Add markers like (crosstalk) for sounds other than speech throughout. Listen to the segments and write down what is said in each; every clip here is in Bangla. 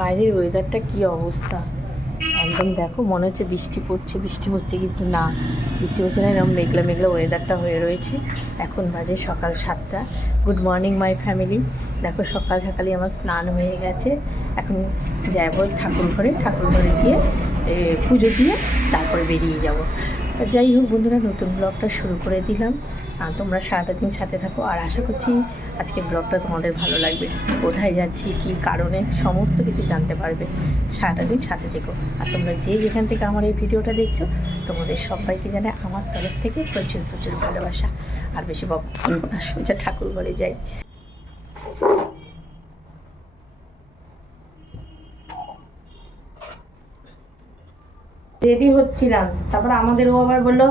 বাইরের ওয়েদারটা কি অবস্থা? একদম দেখো, মনে হচ্ছে বৃষ্টি পড়ছে বৃষ্টি পড়ছে কিন্তু না। বৃষ্টি হচ্ছে না, এরকম মেঘলা মেঘলা ওয়েদারটা হয়ে রয়েছে। এখন বাজে সকাল সাতটা। গুড মর্নিং মাই ফ্যামিলি দেখো, সকাল সকালই আমার স্নান হয়ে গেছে। এখন যাব ঠাকুর ঘরে। ঠাকুর ঘরে গিয়ে পুজো দিয়ে তারপরে বেরিয়ে যাব। যাই হোক, বন্ধুরা, নতুন ব্লগটা শুরু করে দিলাম। তোমরা সারাটা দিন সাথে থাকো। আর আশা করছি আজকে ব্লগটা তোমাদের ভালো লাগবে। কোথায় যাচ্ছি, কি কারণে, সমস্ত কিছু জানতে পারবে। সারাটা দিন সাথে থেকো। আর তোমরা যে যেখান থেকে আমার এই ভিডিওটা দেখছ, তোমাদের সবাইকে জানে আমার তরফ থেকে প্রচুর প্রচুর ভালোবাসা। আর বেশি বক সোজা ঠাকুর ঘরে যাই। রেডি হচ্ছিলাম। তারপর আমাদের ও আবার বলল,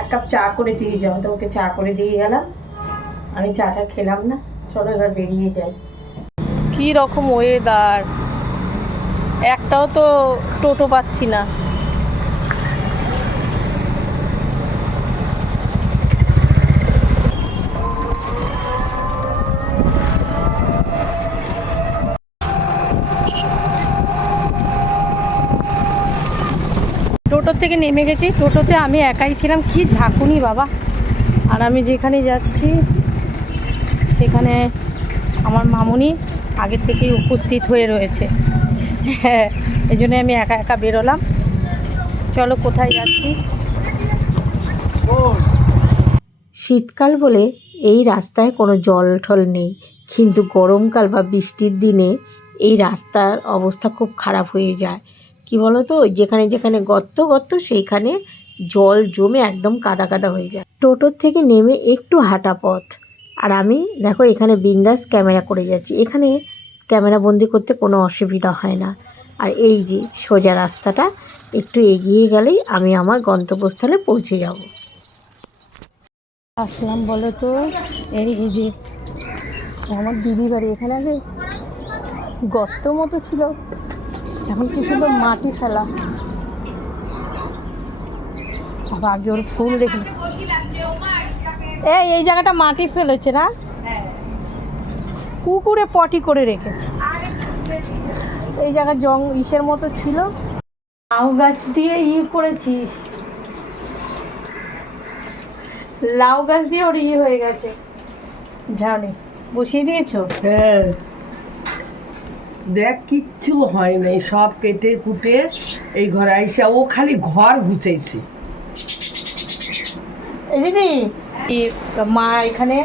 এক কাপ চা করে দিয়ে যাও। তো ওকে চা করে দিয়ে গেলাম। আমি চাটা খেলাম না। চলো এবার বেরিয়ে যাই। কি রকম ওয়েদার একটাও তো টোটো পাচ্ছি না টোটোর থেকে নেমে গেছি। টোটোতে আমি একাই ছিলাম। কি ঝাঁকুনি বাবা। আর আমি যেখানে যাচ্ছি, সেখানে আমার মামুনি আগের থেকেই উপস্থিত হয়ে রয়েছে। হ্যাঁ এই জন্য আমি একা একা বেরোলাম। চলো কোথায় যাচ্ছি? শীতকাল বলে এই রাস্তায় কোনো জল ঠল নেই। কিন্তু গরমকাল বা বৃষ্টির দিনে এই রাস্তার অবস্থা খুব খারাপ হয়ে যায়। কি বলো তো যেখানে যেখানে গর্ত গর্ত সেইখানে জল জমে একদম কাদা কাদা হয়ে যায়। টোটোর থেকে নেমে একটু হাঁটা পথ। আর আমি, দেখো, এখানে বিন্দাস ক্যামেরা করে যাচ্ছি। এখানে ক্যামেরা বন্দি করতে কোনো অসুবিধা হয় না। আর এই যে সোজা রাস্তাটা, একটু এগিয়ে গেলেই আমি আমার গন্তব্যস্থলে পৌঁছে যাব। আসলাম বলো তো, এই যে আমার দিদি বাড়ি, এখানে আগে গর্ত মতো ছিল। এখন কি সুন্দর মাটি ফেলা। আগে ওর ফুল দেখি। এই এই জায়গাটা মাটি ফেলেছে না? কুকুরে পটি করে রেখেছে। এই জায়গা জং, ইসের মতো ছিল। লাউ গাছ দিয়ে ই করেছিস। লাউ গাছ দিয়ে ওর ইয়ে হয়ে গেছে। ঝাউনি বসিয়ে দিয়েছ? হ্যাঁ। দেখ কিচ্ছু হয় নাই সব কেটে কুটে এই ঘরে আইসা ও খালি ঘর গুছাইছে। দিদি মা এখানে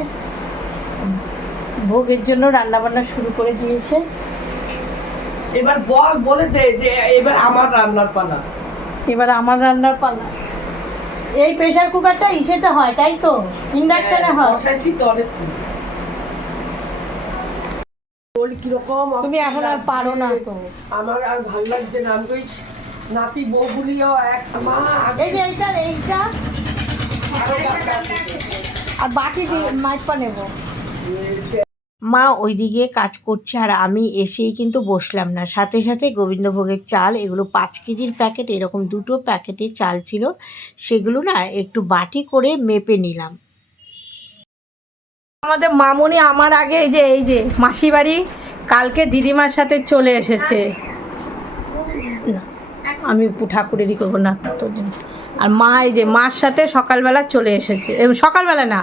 ভোগের জন্য রান্না বান্না শুরু করে দিয়েছে। এবার বল বলে দে যে এবার আমার রান্নার পালা। এবার আমার রান্নার পালা। এই প্রেসার কুকারটা ইসেতে হয় তাই তো? ইন্ডাকশনে হয় অনেক বল কীরকম তুমি এখন আর পারো না তো। আমার আর ভালো লাগছে না। আমি কই নাতি বউগুলিও এক মা এই যে এইটা এইটা। আর বাকি মাইপা নেব। মা ওইদিকে কাজ করছে আর আমি এসেই কিন্তু বসলাম না। সাথে সাথে গোবিন্দভোগের চাল এগুলো পাঁচ কেজির প্যাকেট এরকম দুটো প্যাকেটে চাল ছিল। সেগুলো না একটু বাটি করে মেপে নিলাম। আমাদের মামুনি আমার আগে এই যে এই যে মাসি বাড়ি কালকে দিদিমার সাথে চলে এসেছে। না, আমি ঠাকুরেরই করব না তোর জন্য। আর মা এই যে, মার সাথে সকালবেলা চলে এসেছে। সকালবেলা না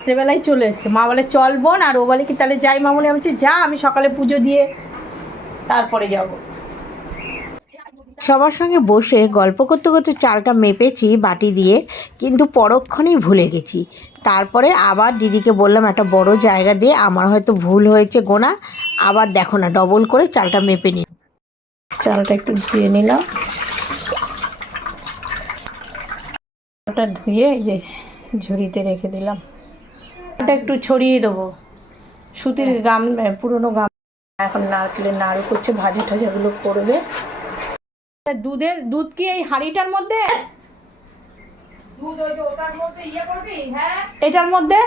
রাত্রেবেলায় চলে এসেছে। মা বলে, চল বোন। আর ও বলে কি, তাহলে যাই মামুনি। আমি বলছি, যা, আমি সকালে পুজো দিয়ে তারপরে যাব। সবার সঙ্গে বসে গল্প করতে করতে চালটা মেপেছি বাটি দিয়ে, কিন্তু পরক্ষণেই ভুলে গেছি। তারপরে আবার দিদিকে বললাম একটা বড় জায়গা দিয়ে আমার হয়তো ভুল হয়েছে গোনা। আবার দেখো না ডবল করে চালটা মেপে নিই। চালটা একটু ধুয়ে নিলাম। ওটা ধুয়ে যে ঝুড়িতে রেখে দিলাম। এটা একটু ছড়িয়ে দেবো। সুতির গাম আহ, পুরোনো গাম এখন নারকেলের নাড়ু করছে ভাজা টাজাগুলো করবে। দুধের দুধ কি এই হাঁড়িটার মধ্যে? এটার মধ্যে?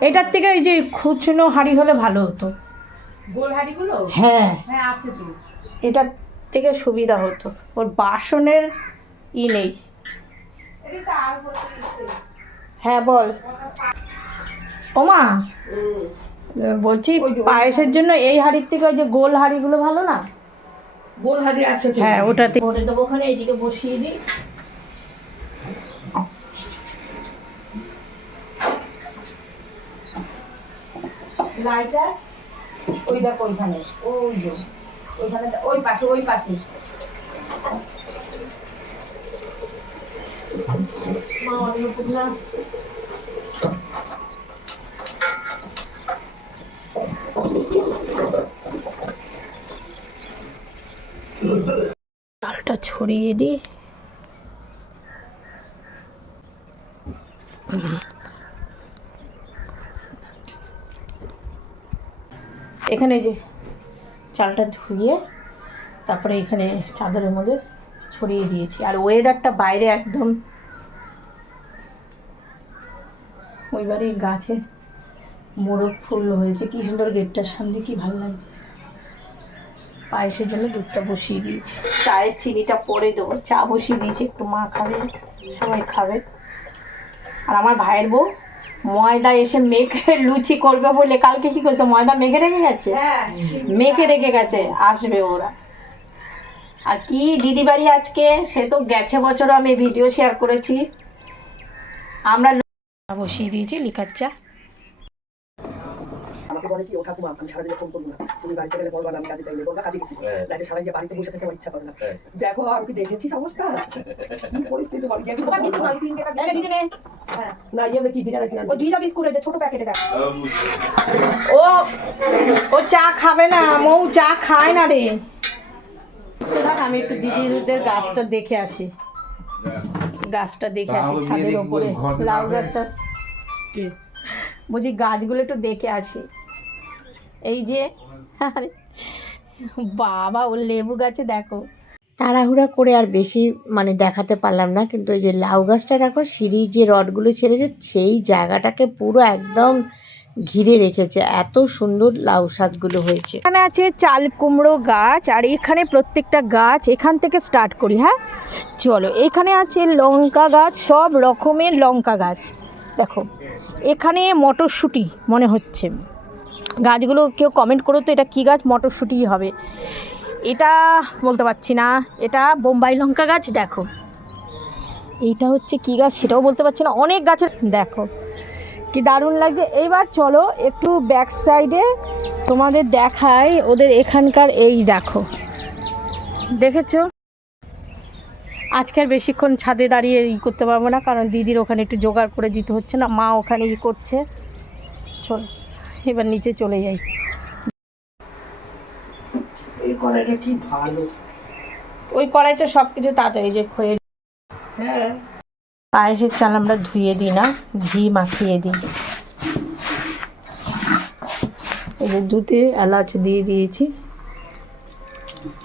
এটার থেকে এই যে খুচনো হাঁড়ি হলে ভালো হতো। গোল হাড়িগুলো? হ্যাঁ। হ্যাঁ আছে তো। এটার থেকে সুবিধা হতো। ওর বাসনের ই নেই। হ্যাঁ বল। ওমা! বলছি পায়েসের জন্য এই হাড়ির থেকে ওই যে গোল হাড়িগুলো ভালো না? গোল হাড়ি আছে হ্যাঁ ওটাতে করে দেবো ওখানে এইদিকে বসিয়ে দিই। লাইটার ওই দেখো ওইখানে ওই যে ওইখানে ওই পাশে ওই পাশে। ডালটা ছড়িয়ে দিই এখানে যে চালটা ধুয়ে তারপরে এখানে চাদরের মধ্যে ছড়িয়ে দিয়েছি। আর ওয়েদারটা বাইরে একদম ওই গাছে মোরগ ফুল হয়েছে। কি সুন্দর গেটটার সামনে, কি ভালো লাগছে। পায়েসের জন্য দুধটা বসিয়ে দিয়েছি। চায়ের চিনিটা পরে দেবো। চা বসিয়ে দিয়েছি, একটু মা খাবে, সবাই খাবে। আর আমার ভাইয়ের বউ ময়দা এসে মেখে লুচি করবে বলে কালকে কি করছে? ময়দা মেখে রেখে গেছে? মেখে রেখে গেছে আসবে ওরা। আর কি দিদি বাড়ি আজকে? সে তো গেছে বছর আমি ভিডিও শেয়ার করেছি। আমরা বসিয়ে দিয়েছি লিকার চা। আমাকে বলে কি ও ঠাকুমা আমি সারাদিন ফোন করব না। তুমি বাড়িতে গেলে বলবা আমি কাজে চাইলে বলবা কাজে গেছি। নাইলে সারাদিন যে বাড়িতে বসে থাকতে আমার ইচ্ছা করে না। দেখো আমি কি দেখেছি সমস্যা? কি পরিস্থিতি বল কি না ইয়ে কি জিনিস না ও জিরা বিস্কুটের যে ছোট প্যাকেটে দেখ ও ও চা খাবে না মৌ চা খায় না রে। আমি একটু দিদিদের গাছটা দেখে আসি। গাছটা দেখে আসি ছাদের ওপরে। লাউ গাছটা বলছি গাছগুলো একটু দেখে আসি। এই যে আরে বাবা ও লেবু গাছে দেখো। তাড়াহুড়া করে আর বেশি মানে দেখাতে পারলাম না কিন্তু ওই যে লাউ গাছটা দেখো সিঁড়ি যে রডগুলো ছেড়েছে সেই জায়গাটাকে পুরো একদম ঘিরে রেখেছে। এত সুন্দর লাউ শাকগুলো হয়েছে। এখানে আছে চাল কুমড়ো গাছ আর এখানে প্রত্যেকটা গাছ এখান থেকে স্টার্ট করি হ্যাঁ? চলো এখানে আছে লঙ্কা গাছ সব রকমের লঙ্কা গাছ। দেখো এখানে মটরশুঁটি মনে হচ্ছে। গাছগুলো কেউ কমেন্ট করো তো, এটা কী গাছ? মটরশুঁটিই হবে। এটা বলতে পারছি না। এটা বোম্বাই লঙ্কা গাছ, দেখো। এইটা হচ্ছে কী গাছ সেটাও বলতে পারছি না। অনেক গাছের দেখো, কি দারুণ লাগছে। এইবার চলো একটু ব্যাক সাইডে তোমাদের দেখায় ওদের এখানকার এই, দেখো। দেখেছ? আজকের বেশিক্ষণ ছাদে দাঁড়িয়ে ই করতে পারব না, কারণ দিদির ওখানে একটু জোগাড় করে দিতে হচ্ছে না, মা ওখানে ই করছে। চল। এবার নিচে চলে যাই। এই কড়াইটা কি ভালো? ওই কড়াইতে সব কিছু তাড়াতাড়ি যে খয়ে হ্যাঁ। পায়েসের চাল আমরা ধুয়ে দিই না ঘি মাখিয়ে দিই। এই যে দুধে এলাচ দিয়ে দিয়েছি।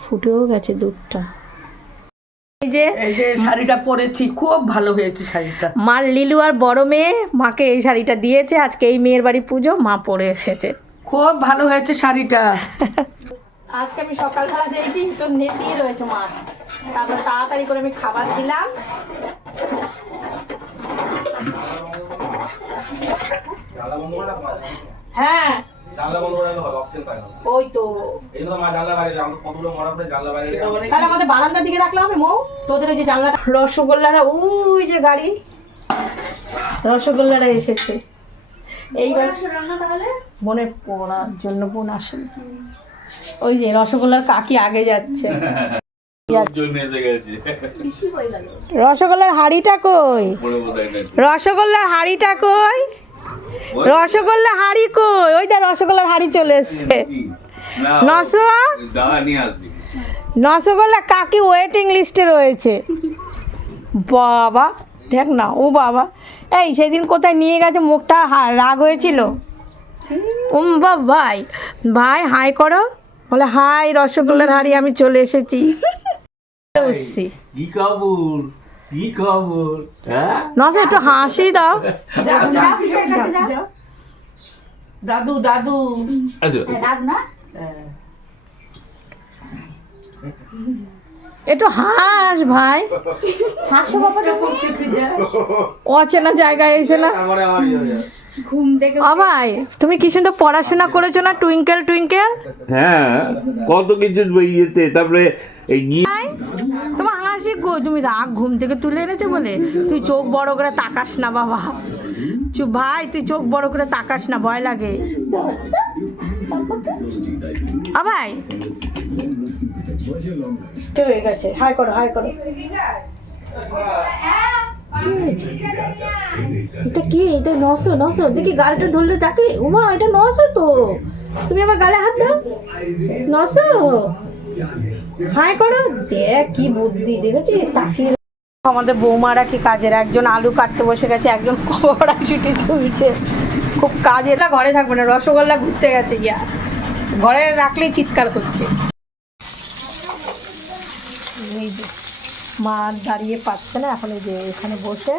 ফুটেও গেছে দুধটা। যে এই যে শাড়িটা পরেছি খুব ভালো হয়েছে শাড়িটা। মার লিলু আর বড় মেয়ে মাকে এই শাড়িটা দিয়েছে আজকে এই মেয়ের বাড়ি পুজো মা পরে এসেছে। খুব ভালো হয়েছে শাড়িটা। আজকে আমি সকালবেলা দেখি তো নেতিয়ে রয়েছে মা। তারপর তাড়াতাড়ি করে আমি খাবার দিলাম। হ্যাঁ জানলা বন্ধ করে হবে অক্সিজেন পায় না। ওই তো। এই জন্য মা জানলা বাইরে আমরা কতগুলো মরার পরে জানলা বাইরে তাহলে আমাদের বারান্দার দিকে রাখলে হবে মৌ? তোদের ওই যে জানলাটা রসগোল্লারা ওই যে গাড়ি। রসগোল্লারা এসেছে। এইবার বোনের পড়ার জন্য বোন আসেন। ওই যে রসগোল্লার কাকি আগে যাচ্ছে। (laughs) রসগোল্লার হাড়িটা কই? রসগোল্লার হাড়িটা কই? রসগোল্লা হাড়ি কই? ওই দেখ রসগোল্লার হাড়ি চলে এসছে। না নশো দাওয়া রসগোল্লা কাকি ওয়েটিং লিস্টে রয়েছে। বাবা দেখ না ও বাবা। এই সেদিন কোথায় নিয়ে গেছে? মুখটা রাগ হয়েছিল? উম বা ভাই। ভাই হাই করো। বলে হাই রসগোল্লার হাড়ি আমি চলে এসেছি। বুঝছি কি খবর? হ্যাঁ? একটু হাসি দাও। যাও যাও যাও, যাও। দাদু দাদু। হ্যাঁ। একটু হাস ভাই। হাসো বাবাটা করছে কি অচেনা জায়গায় এসে না? ঘুম থেকে ও ভাই তুমি কি সুন্দর পড়াশোনা করেছ না? Twinkle twinkle? হ্যাঁ কত কিছু ইয়েতে তারপরে এই গিয়ে গো, তুমি রাগ ঘুম থেকে তুলে এনেছো বলে? তুই চোখ বড় করে তাকাস না, বাবা। চুপ, ভাই, তুই চোখ বড় করে তাকাস না, ভয় লাগে। আ, ভাই। কে হয়ে গেছে? হাই করো হাই করো। এটা কি? এটা নশো নশো দেখি গালটা ধরলে তাকে? উমা, এটা নশো তো। তুমি আমার গালে হাত দাও। নশো হাই করো, দেখ কি বুদ্ধি, দেখেছিস? তাকিয়ে আমাদের বৌমারা কি কাজের? একজন আলু কাটতে বসে গেছে, একজন কড়াইশুটি চলছে খুব কাজ এটা ঘরে থাকবে না, রসগোল্লা ঘুরতে গেছে গিয়া। ঘরে রাখলেই চিৎকার করছে। এই যে, মা দাঁড়িয়ে পাচ্ছে না, এখন এই যে এখানে বসে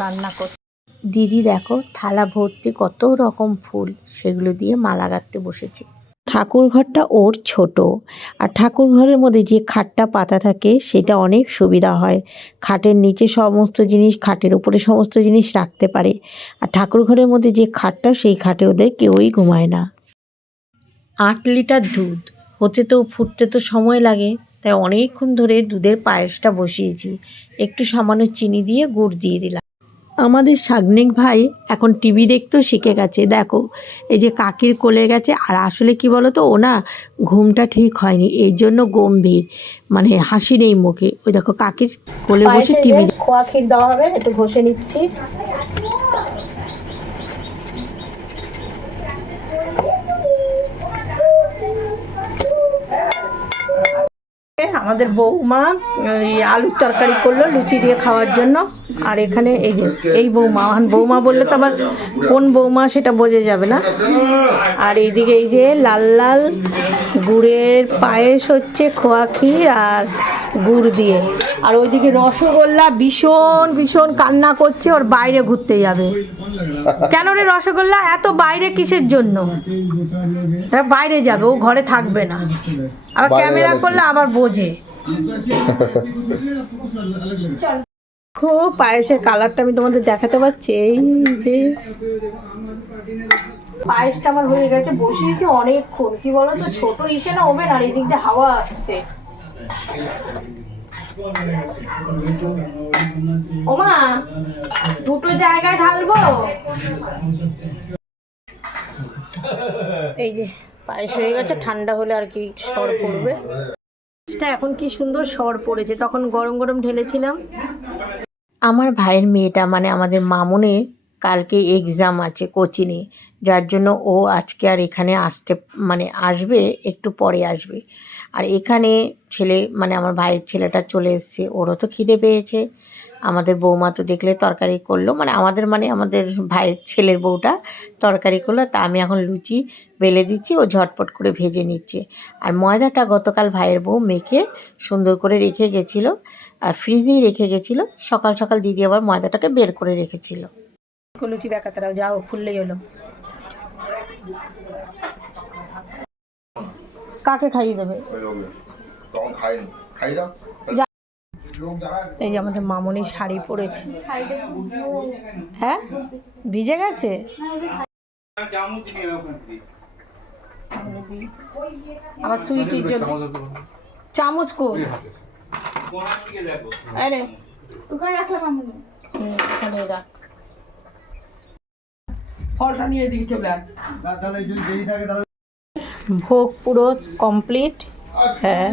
রান্না করছে। দিদি দেখো, থালা ভর্তি কত রকম ফুল, সেগুলো দিয়ে মালা গাঁথতে বসেছে। ঠাকুর ঘরটা ওর ছোট। আর ঠাকুর ঘরের মধ্যে যে খাটটা পাতা থাকে, সেটা অনেক সুবিধা হয়। খাটের নিচে সমস্ত জিনিস, খাটের উপরে সমস্ত জিনিস রাখতে পারে। আর ঠাকুর ঘরের মধ্যে যে খাটটা, সেই খাটে ওদের কেউই ঘুমায় না। আট লিটার দুধ। হতে তো ফুটতে তো সময় লাগে, তাই অনেকক্ষণ ধরে দুধের পায়েসটা বসিয়েছি। একটু সামান্য চিনি দিয়ে গুড় দিয়ে দিলাম। আমাদের সাগ্নিক ভাই এখন টিভি দেখতেও শিখে গেছে দেখো। এই যে কাকির কোলে গেছে আর আসলে কি বলো তো ও না ঘুমটা ঠিক হয়নি এর জন্য গম্ভীর। মানে হাসি নেই মুখে। ওই দেখো কাকির কোলে বসে টিভি খোয়া ক্ষীর দেওয়া হবে একটু ঘষে নিচ্ছি। আমাদের বৌমা আলুর তরকারি করল লুচি দিয়ে খাওয়ার জন্য। আর এখানে এই যে, এই বৌমা বৌমা বললে তো আবার কোন বৌমা সেটা বোঝা যাবে না। আর এইদিকে এই যে লাল লাল গুড়ের পায়েস হচ্ছে খোয়া ক্ষীর আর গুড় দিয়ে। আর ওইদিকে রসগোল্লা ভীষণ ভীষণ কান্না করছে ওর বাইরে ঘুরতে যাবে। কেন রে রসগোল্লা? এত বাইরে কিসের জন্য? বাইরে যাবে ও ঘরে থাকবে না। আবার ক্যামেরা করলে আবার বোঝে। দেখো পায়েসের কালারটা আমি তোমাদের দেখাতে পারছি এই যে পায়েসটা আমার হয়ে গেছে বসিয়েছি অনেকক্ষণ। কি বলো তো ছোট ইসে না ওভেন আর এদিক দিয়ে হাওয়া আসছে। ওমা দুটো জায়গায় ঢালবো? এই যে পায়েস হয়ে গেছে ঠান্ডা হলে আর কি সর পড়বে। এখন কি সুন্দর সর পড়েছে তখন গরম গরম ঢেলেছিলাম। আমার ভাইয়ের মেয়েটা মানে আমাদের মামুনের কালকে এক্সাম আছে কোচিনে যার জন্য ও আজকে আর এখানে আসতে মানে আসবে একটু পরে আসবে। আর এখানে ছেলে মানে আমার ভাইয়ের ছেলেটা চলে এসছে, ওরও তো খিদে পেয়েছে। আমাদের বৌমা তো দেখলে তরকারি করল মানে আমাদের মানে আমাদের ভাইয়ের ছেলের বউটা তরকারি করল, তা আমি এখন লুচি বেলে দিচ্ছি, ও ঝটপট করে ভেজে নিচ্ছে। আর ময়দাটা গতকাল ভাইয়ের বউ মেখে সুন্দর করে রেখে গেছিল, আর ফ্রিজেই রেখে গেছিল, সকাল সকাল দিদি আবার ময়দাটাকে বের করে রেখেছিল। লুচি দেখাতারাও যাও, খুললেই হলো। কাকে খাইয়ে দেবে? এই যে আমাদের মামনি শাড়ি পরেছে। হ্যাঁ? ভিজে গেছে? আবার সুইটির জন্য। চামচ কই আরে ওখানে রাখলাম আমি ওখানে রাখ। ফলটা নিয়ে এদিকে চলে আয়। ভোগ পুরো কমপ্লিট হ্যাঁ।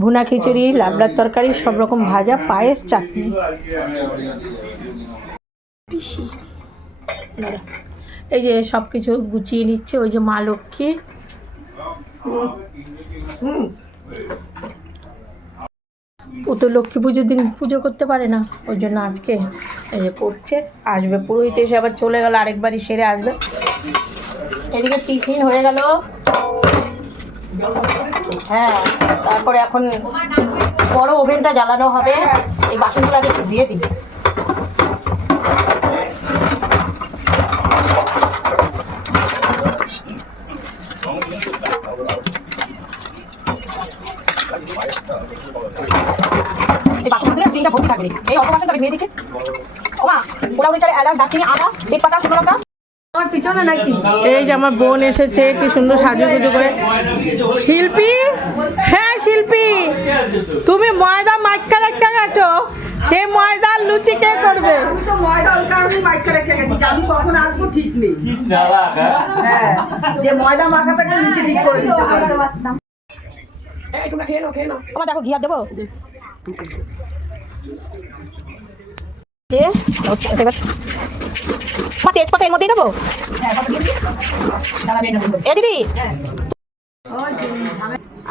ভুনা খিচুড়ি লাবড়ার তরকারি সব রকম ভাজা পায়েস চাটনি। এই যে সব কিছু গুছিয়ে নিচ্ছে ওই যে মা লক্ষ্মী। ও তো লক্ষ্মী পুজোর দিন পুজো করতে পারে না ওই জন্য আজকে এই যে করছে। আসবে পুরোহিত এসে আবার চলে গেল আরেকবারই সেরে আসবে। এদিকে টিফিন হয়ে গেল। হ্যাঁ তারপরে এখন বড় ওভেনটা জ্বালানো হবে। এই বাসনগুলো আগে দিয়ে দিই। এই দিলে তিনটা ভর্তি থাকবে। এই বাক্সে আমি ধুয়ে দিচ্ছি। ওমা দারচিনি আদা তেজপাতা শুকনো লঙ্কা আমার নাকি? এই যে আমার বোন এসেছে কি সুন্দর সাজুগুজু করে। শিল্পী? হ্যাঁ শিল্পী। তুমি ময়দা মাইকা রেখে গেছো। সেই ময়দার লুচি কে করবে? তো ময়দা ওই কারণেই মাইকটা রেখে গেছি আমি কখন আসব ঠিক নেই। কি চালাক হ্যাঁ? হ্যাঁ যে ময়দা মাখাটাকে নিচে ঠিক করে নিতে পারবে। এই তোমরা খেয়ে নাও খেয়ে নাও। আমার দেখো ঘিয়া দেবো? যে তেজপাতা এর মধ্যেই দেবো? এ দিদি।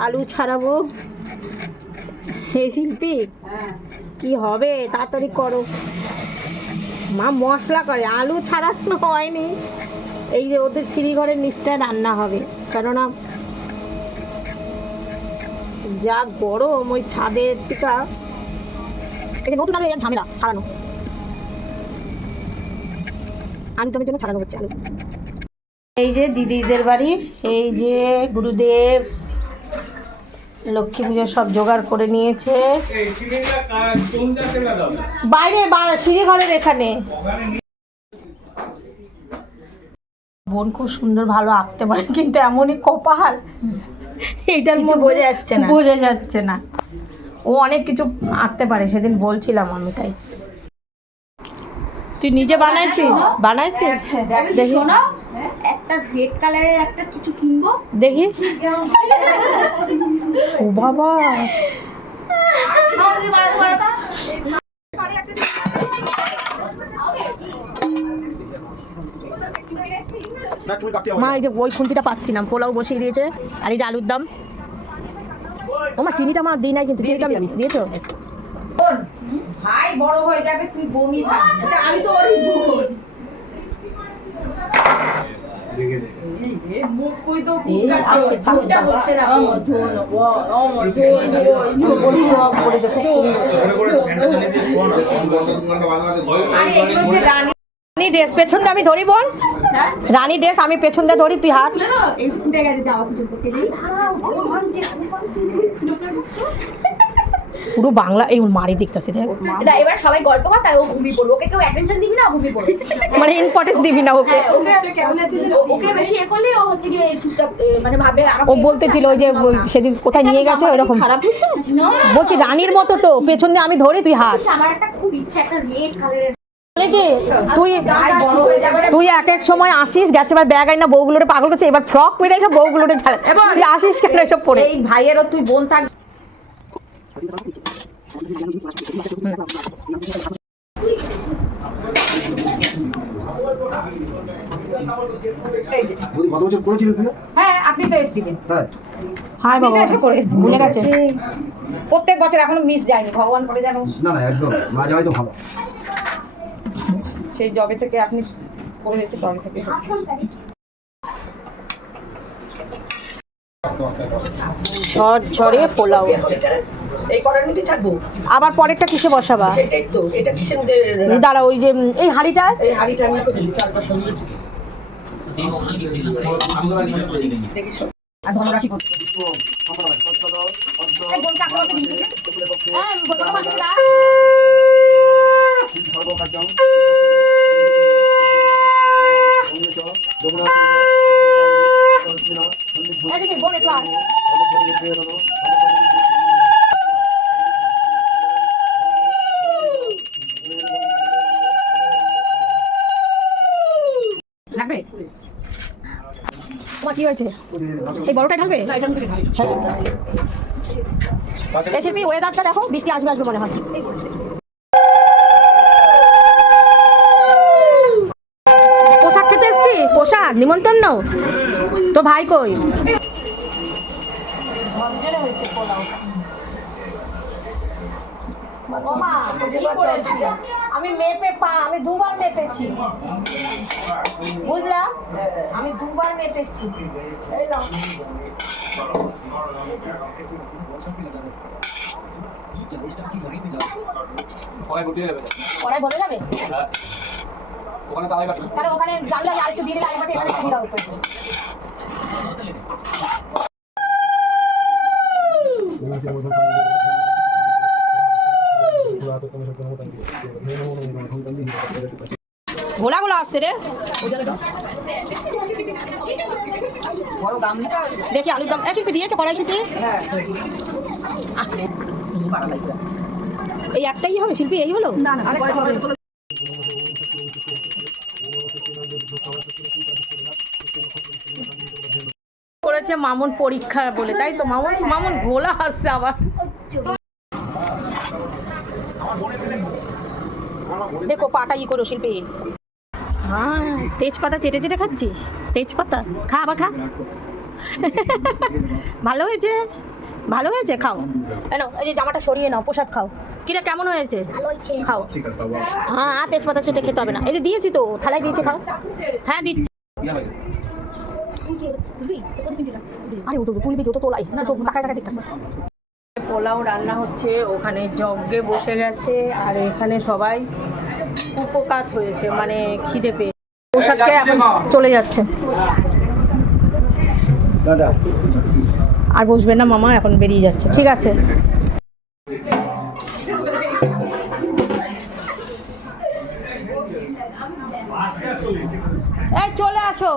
আলু ছাড়াবো। হে শিল্পী কি হবে? তাড়াতাড়ি করো। মা মশলা করে আলু ছাড়ানো হয়নি। এই যে ওদের সিঁড়িঘরের নিচটায় রান্না হবে। কেননা যা গরম ওই ছাদের যে নতুন আলু ঝামেলা ছাড়ানো। আলুদমের জন্য ছাড়ানো হচ্ছে আলু এই যে দিদিদের বাড়ি এই যে গুরুদেব লক্ষ্মী পুজোর সব জোগাড় করে নিয়েছে। বাইরে সিঁড়িঘরের এখানে। বোন খুব সুন্দর ভালো আঁকতে পারে কিন্তু এমনই কপাল। এইটার বোঝা যাচ্ছে না। বোঝা যাচ্ছে না। ও অনেক কিছু আঁকতে পারে সেদিন বলছিলাম আমি তাই। তুই নিজে বানাইছিস? বানাইছিস? দেখি। শোনো একটা রেড কালারের একটা কিছু কিনবো। দেখি। ও বাবা। মা এই যে ওই খুন্তিটা পাচ্ছি না পোলাও বসিয়ে দিয়েছে। আর এই যে আলুর দাম। ও মা চিনিটা মা দিই নাই কিন্তু চিনিটা দিয়েছ? ভাই বড় হয়ে যাবে তুই বমি থাকবি। আমি তো ওরই বোন। রানী রানী ড্রেস পেছন দিয়ে আমি ধরি বল রানী ড্রেস আমি পেছন দিয়ে ধরি তুই হাত গেছে কিছু করতে পুরো বাংলা এই ওর মারি দেখতেছে দেখ। এটা এবার সবাই গল্প হয় তাই ও ঘুমিয়ে পড়বে। ওকে কেউ অ্যাটেনশন দিবি না ও ঘুমিয়ে পড়বে। মানে ইম্পর্টেন্ট দিবি না ওকে। হ্যাঁ ওকে ওকে বেশি এ করলে ও হচ্ছে গিয়ে চুপচাপ মানে ভাবে আমাকে- ও বলতেছিল ওই যে সেদিন কোথায় নিয়ে গেছে ওইরকম। খারাপ হচ্ছে বলছি রানীর মতো তো পেছন দিয়ে আমি ধরি তুই হাত আমার একটা খুব ইচ্ছা একটা রেড কালারের কি তুই তুই এক এক সময় আসিস গেছে এবার ব্যাগ আইনা বউগুলোরে পাগল করছে এবার ফ্রক পরে এসব বউগুলোরে ছাড়ে। তুই আসিস কেন এসব পরে? এই ভাইয়েরও তুই বোন থাক কত বছর করেছিলেন হ্যাঁ আপনি তো এসেছিলেন। হ্যাঁ। হাই বাবা এসে করে ভুলে গেছে। প্রত্যেক বছর এখনও মিস যায়নি। ভগবান করে যেন। না না একদম। না যাওয়াই তো ভালো। সেই জবে থেকে আপনি করে এসে তবে থেকে। ঝড় ঝড়ে পোলাও। এই করার মধ্যেই থাকব। আবার পরেরটা কিসে বসাবা? সেটাই তো এটা কিসের মধ্যে দাঁড়া ওই যে এই হাঁড়িটা এই হাঁড়িটা আমি করে দিই। দেখি সব। আর ধনরাশি করছে হয়েছে? এই বড়টাই ঢালবে? হ্যাঁ। ওয়েদারটা দেখো, বৃষ্টি আসবে আসবে মনে হয়। পোশাক খেতে এসছি? পোশাক, নিমন্ত্রণ? তো ভাই কই? আমি মেপে পা আমি দুবার মেপেছি। বুঝলাম? আমি দুবার মেপেছি। এই। কড়াই বলে যাবে? তাহলে ওখানে জানলে আরেকটু দিয়ে দিলে আরেকবার এখানে সুবিধা হতো মধ্যে আসছে রে। দেখি আলুর দম। শিল্পী দিয়েছে কড়াইশুটি? হ্যাঁ। আসছে। এই একটাই হবে শিল্পী এই হলো? না না আরেকটা হবে। করেছে মামুন পরীক্ষা বলে তাই তো? মামুন মামুন ভোলা আসছে আবার। দেখো পাটা ই করো শিল্পী। হ্যাঁ তেজপাতা চেটে চেটে খাচ্ছিস? তেজপাতা? খা আবার খা। (laughs) ভালো হয়েছে? ভালো হয়েছে? খাও। কেন এই যে জামাটা সরিয়ে নাও প্রসাদ খাও। কিরা কেমন হয়েছে? খাও। হ্যাঁ আর তেজপাতা চেটে খেতে হবে না। এই যে দিয়েছি তো থালায় দিয়েছে খাও। হ্যাঁ দিচ্ছি। আরে ওটা তুলবি তো তোলাই। না চোখ টাকা টাকা দেখতেছে। পোলাও রান্না হচ্ছে ওখানে যজ্ঞে বসে গেছে আর এখানে সবাই উপকাত হয়েছে মানে খিদে পেয়ে। পোশাককে এখন চলে যাচ্ছে। আর বসবে না মামা এখন বেরিয়ে যাচ্ছে। ঠিক আছে। এই চলে আসো।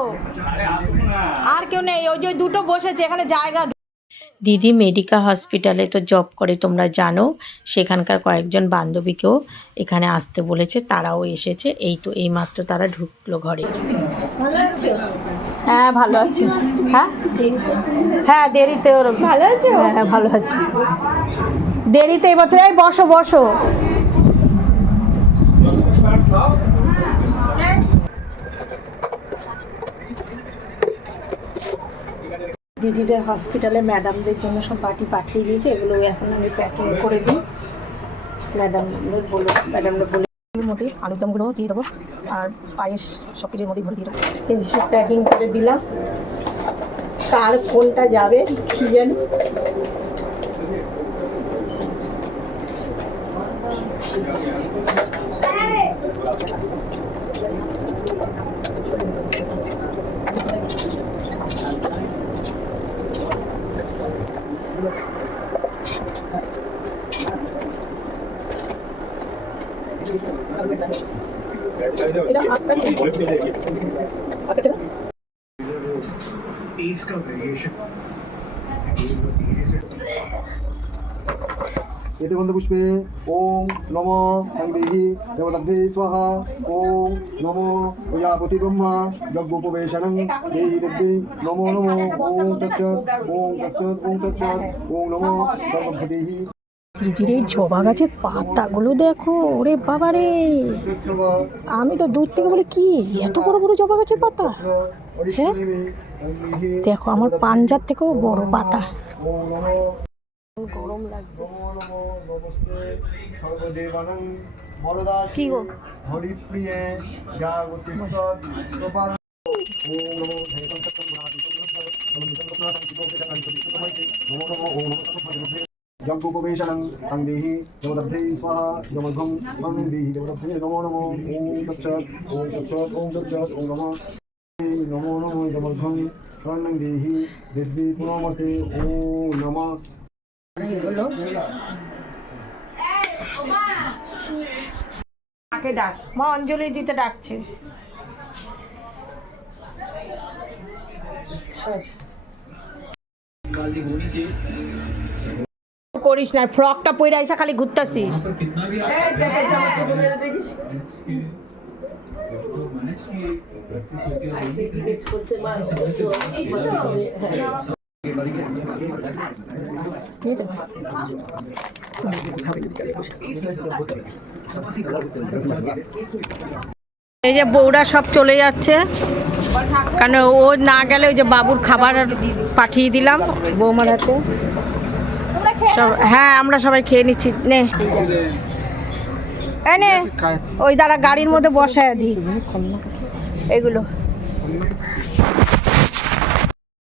আর কেউ নেই ওই যে দুটো বসেছে এখানে জায়গা দিদি মেডিকা হসপিটালে তো জব করে তোমরা জানো। সেখানকার কয়েকজন বান্ধবীকেও এখানে আসতে বলেছে তারাও এসেছে। এই তো এই মাত্র তারা ঢুকলো ঘরে। হ্যাঁ ভালো আছি। হ্যাঁ? হ্যাঁ দেরিতে ওর ভালো আছে? হ্যাঁ ভালো আছি। দেরিতে এবছর এই বসো বসো। দিদিদের হসপিটালে ম্যাডামদের জন্য সব পার্টি পাঠিয়ে দিয়েছে। এগুলো এখন আমি প্যাকিং করে দিই। ম্যাডামদের বলো ম্যাডামরা বলে মোটে আলুর দমগুলো দিয়ে দেবো, আর পায়েস সব কিছুর মধ্যেই ভরে দিয়ে দেবো। এই সব প্যাকিং করে দিলাম। কার কোনটা যাবে, কি জানি এটা আটটা এতে গন্ধপুষ্পে ওম নম সংদেহি দেবতাভ্যে স্বাহা, ওম নম প্রজাপতি ব্রহ্মা, যজ্ঞোপবেশনং দেহি দেব্যে নমো নমো, ওম তৎসৎ ওম তৎসৎ ওম তৎসৎ, ওম নমো, সর্বভূতেহি। দিদির এই জবা গাছের পাতাগুলো দেখো ওরে বাবা রে আমি তো দূর থেকে বলি কি এত বড় বড় জবা গাছের পাতা? হ্যাঁ? দেখো আমার পাঞ্জার থেকেও বড় পাতা। গরম লাগছে। কি গো? হরিপ্রিয়ে यज्ञोपवेशनं तं देहि यमदभ्यै स्वाहा यमघं तं देहि यमदभ्यै नमो नमो ॐ तत्सत् ॐ तत्सत् ॐ तत्सत् ॐ नमः नमो नमो यमघं तं देहि दिव्यै पुरोमते ॐ नमः মাকে ডাক মা অঞ্জলি দিতে ডাকছে কালকে করিস না ফ্রকটা পরে আইসা খালি ঘুরতাছিস। এই আছে এই যে বউরা সব চলে যাচ্ছে কারণ ও না গেলে ওই যে বাবুর খাবার পাঠিয়ে দিলাম বৌমার হাতে। সব হ্যাঁ আমরা সবাই খেয়ে নিচ্ছি। নে। এই নে ওই দাঁড়া গাড়ির মধ্যে বসায় দিই এগুলো।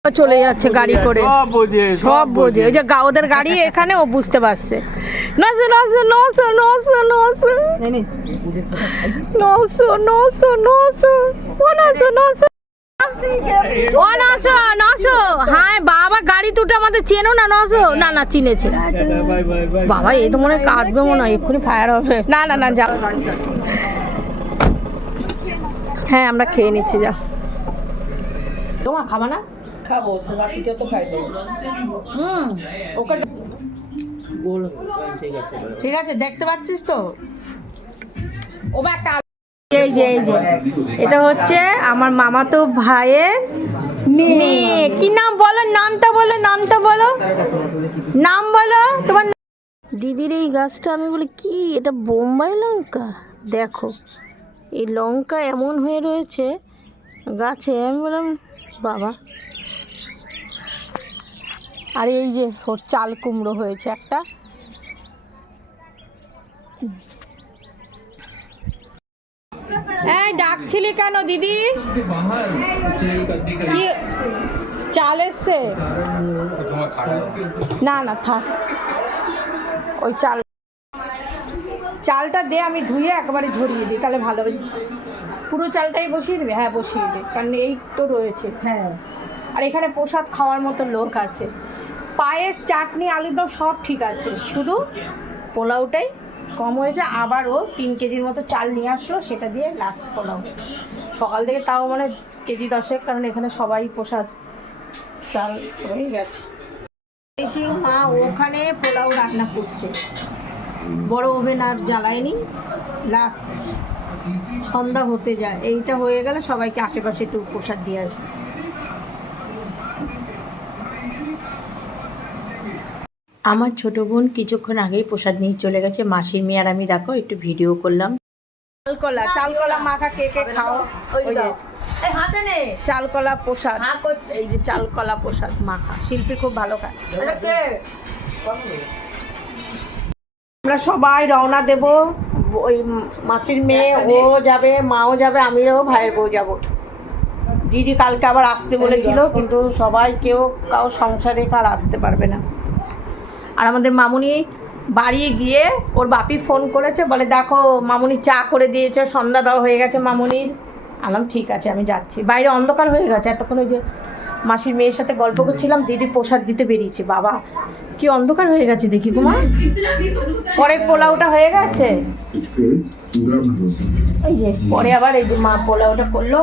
চলে যাচ্ছে গাড়ি করে। সব বোঝে ওই যে ওদের গাড়ি এখানে ও বুঝতে পারছে। নশো নশো নশো নশো নশো নশো নশো ও নশো নশো ও নশো নশো হ্যাঁ বাবা গাড়ি দুটো আমাদের চেনো না নশো না না চিনেছে। বাবা এই তো মনে হয় কাঁদবে মনে হয় এক্ষুনি ফায়ার হবে। না না না হ্যাঁ আমরা খেয়ে নিচ্ছি যা। তোমার খাবা না? খাব বাকিটা তো খাই হুম ওকে ঠিক আছে দেখতে পাচ্ছিস তো? ও বা একটা এই যে এই যে। এটা হচ্ছে আমার মামাতো ভাইয়ের মেয়ে। কি নাম বলো? নামটা বলো নামটা বলো। নাম বলো, তোমার দিদির এই গাছটা, আমি বলি, কি? এটা বোম্বাই লঙ্কা? দেখো, এই লঙ্কা এমন হয়ে রয়েছে গাছে, আমি বললাম, বাবা। আর এই যে, ওর চাল কুমড়ো হয়েছে একটা। এই ডাকছিলি কেন দিদি? কি? চাল এসছে? না না থাক। ওই চাল। চালটা দে আমি ধুয়ে একবারে ঝরিয়ে দিই তাহলে ভালো পুরো চালটাই বসিয়ে দেবে? হ্যাঁ বসিয়ে দে কারণ এই তো রয়েছে। হ্যাঁ। আর এখানে প্রসাদ খাওয়ার মতো লোক আছে। পায়েস চাটনি আলুর দম সব ঠিক আছে। শুধু পোলাওটাই কম হয়েছে, আবারও তিন কেজির মতো চাল নিয়ে আসলো, সেটা দিয়ে লাস্ট পোলাও। সকাল থেকে তাও মানে কেজি দশেক, কারণ এখানে সবাই প্রসাদ, চাল হয়ে গেছে। মা ওখানে পোলাও রান্না করছে। বড় ওভেন আর জ্বালায়নি। লাস্ট সন্ধ্যা হতে যায়, এইটা হয়ে গেলে সবাইকে আশেপাশে একটু প্রসাদ দিয়ে আসবে। আমার ছোট বোন কিছুক্ষণ আগেই প্রসাদ নিয়ে চলে গেছে। মাসির মেয়ে আর আমি দেখো একটু ভিডিও করলাম। চালকলা চালকলা মাখা কে কে খাও? হাতে নে। চালকলা প্রসাদ। হ্যাঁ এই যে চালকলা প্রসাদ মাখা। শিল্পী খুব ভালো খায়। আমরা সবাই রওনা দেব। ওই মাসির মেয়ে ও যাবে মাও যাবে আমিও ভাইয়ের বউ যাব। দিদি কালকে আবার আসতে বলেছিল কিন্তু সবাই কেউ কাউ সংসারে কার আসতে পারবে না। আর আমাদের মামুনি বাড়ি গিয়ে ওর বাপি ফোন করেছে বলে দেখো মামুনি চা করে দিয়েছে সন্ধ্যা দেওয়া হয়ে গেছে মামুনির। আলাম ঠিক আছে আমি যাচ্ছি। বাইরে অন্ধকার হয়ে গেছে এতক্ষণ ওই যে মাসির মেয়ের সাথে গল্প করছিলাম দিদি প্রসাদ দিতে বেরিয়েছে বাবা। কি অন্ধকার হয়ে গেছে দেখি কুমার পরের পোলাওটা হয়ে গেছে। এই যে পরে আবার এই যে মা পোলাওটা করল।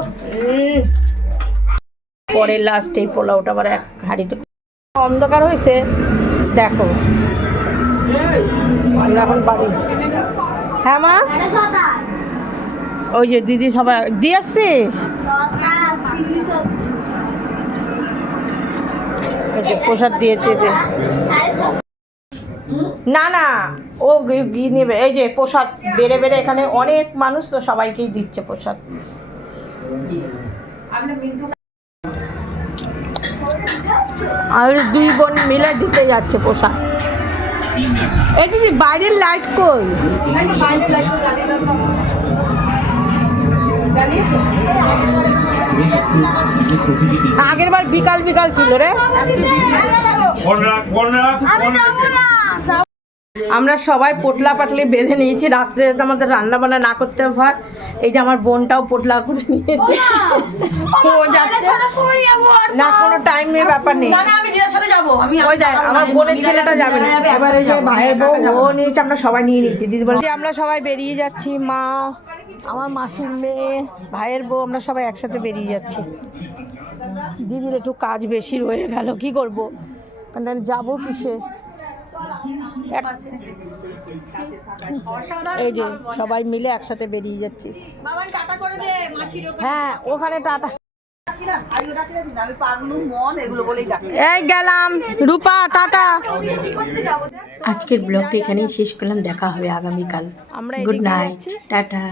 পরে লাস্ট এই পোলাওটা আবার এক হাঁড়িতে অন্ধকার হয়েছে। দেখো। আমরা এখন বাড়ি হ্যাঁ মা? ওই যে দিদি সবাই দিয়ে আসছিস? প্রসাদ দিয়েছে না না, ও নেবে। এই যে প্রসাদ বেড়ে বেড়ে এখানে অনেক মানুষ তো সবাইকেই দিচ্ছে প্রসাদ। আর দুই বোন মিলে দিতে যাচ্ছে পোশাক। এটি কি বাইরের লাইট কই? আগের বার বিকাল বিকাল ছিল রে। আমরা সবাই পোটলা পাটলি বেঁধে নিয়েছি। রাত্রে যাতে আমাদের রান্না বান্না না করতে হয়। এই যে আমার বোনটাও পোটলা করে নিয়েছে। ও যাচ্ছে। না কোনো টাইম নেই ব্যাপার নেই। আমি ওই দেখ আমার বোনের ছেলেটা যাবে না। এবার যে ভাইয়ের বউ ও নিয়েছে আমরা সবাই নিয়ে নিচ্ছি দিদি বলছি আমরা সবাই বেরিয়ে যাচ্ছি। মা আমার মাসির মেয়ে ভাইয়ের বউ আমরা সবাই একসাথে বেরিয়ে যাচ্ছি। দিদির একটু কাজ বেশি রয়ে গেল কি করব? কারণ যাব কিসে? এই যে সবাই মিলে একসাথে বেরিয়ে যাচ্ছি। হ্যাঁ ওখানে টাটা আমি পাগলু মন এগুলো বলেই ডাকি এই গেলাম। রূপা টাটা। আজকের ব্লগটা এখানেই শেষ করলাম দেখা হবে আগামীকাল। আমরা গুড নাইট টাটা।